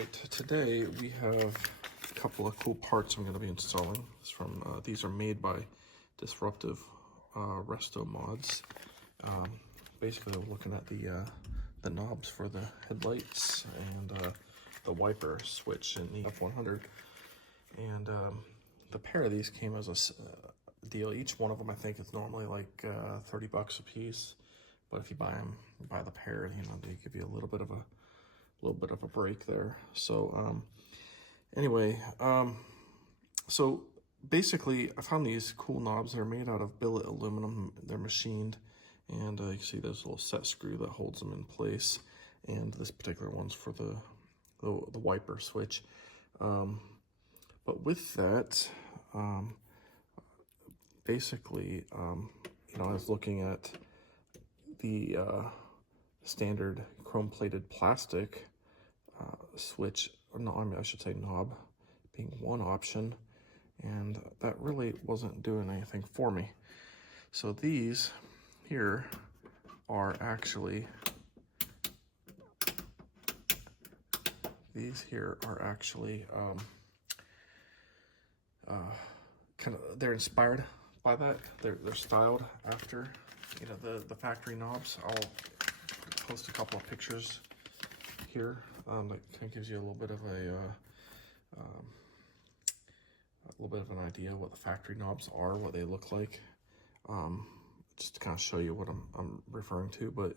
Alright, today we have a couple of cool parts I'm going to be installing. It's from these are made by Disruptive Resto Mods. Basically, we're looking at the knobs for the headlights and the wiper switch in the F100. And the pair of these came as a deal. Each one of them, I think, is normally like 30 bucks a piece. But if you buy the pair, you know, they give you a little bit of a break there. So anyway, so basically I found these cool knobs. They're made out of billet aluminum. They're machined, and you can see there's a little set screw that holds them in place, and this particular one's for the wiper switch. But with that, basically, you know, I was looking at the standard chrome-plated plastic switch, or no, I mean, I should say knob, being one option, and that really wasn't doing anything for me. So these here are actually, kind of, they're inspired by that. They're styled after, you know, the factory knobs. I'll post a couple of pictures here that kind of gives you a little bit of an idea what the factory knobs are, what they look like, just to kind of show you what I'm referring to. But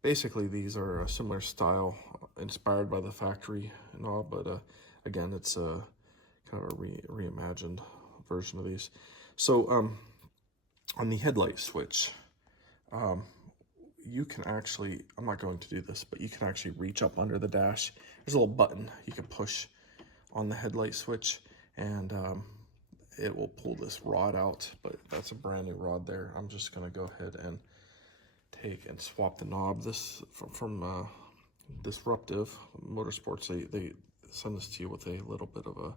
basically these are a similar style, inspired by the factory knob, but again, it's a kind of a reimagined version of these. So on the headlight switch, you can actually, I'm not going to do this, but you can actually reach up under the dash. There's a little button you can push on the headlight switch, and it will pull this rod out, but that's a brand new rod there. I'm just gonna go ahead and take and swap the knob. This from Disruptive Motorsports, they send this to you with a little bit of a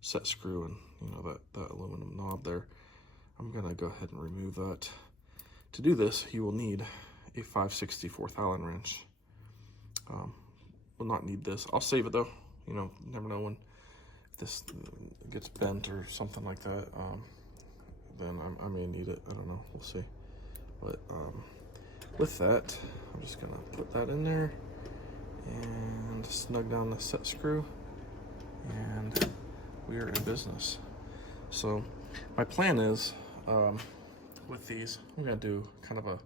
set screw and, you know, that aluminum knob there. I'm gonna go ahead and remove that. To do this, you will need a 5/64 Allen wrench. Will not need this. I'll save it though. You know, never know when this gets bent or something like that. Then I may need it. I don't know. We'll see. But with that, I'm just gonna put that in there and snug down the set screw, and we are in business. So my plan is, with these, I'm gonna do kind of a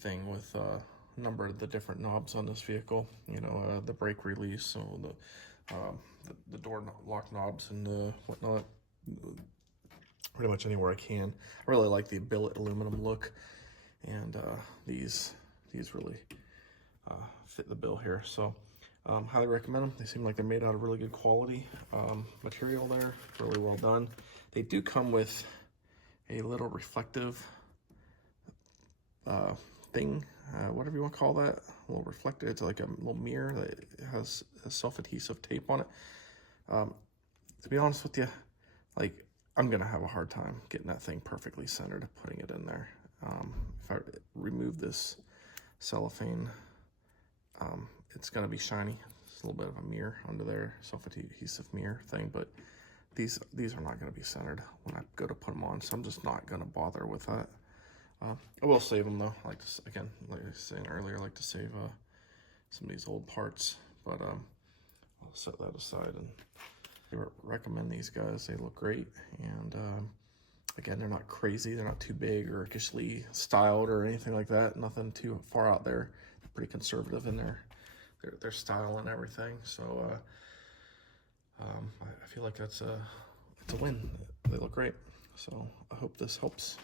thing with a number of the different knobs on this vehicle. You know, the brake release, so the door lock knobs and whatnot. Pretty much anywhere I can. I really like the billet aluminum look, and these really fit the bill here. So highly recommend them. They seem like they're made out of really good quality material there. Really well done. They do come with a little reflective thing, whatever you want to call that, a little reflector. It's like a little mirror that has a self-adhesive tape on it. To be honest with you, like, I'm gonna have a hard time getting that thing perfectly centered, putting it in there. If I remove this cellophane, it's gonna be shiny. It's a little bit of a mirror under there, self-adhesive mirror thing, but these are not going to be centered when I go to put them on, so I'm just not going to bother with that. I will save them though. I like to, again, like I was saying earlier, I like to save some of these old parts, but I'll set that aside. And I recommend these guys. They look great, and again, they're not crazy. They're not too big or kishly styled or anything like that. Nothing too far out there. They're pretty conservative in their style and everything. So I feel like it's a win. They look great. So I hope this helps.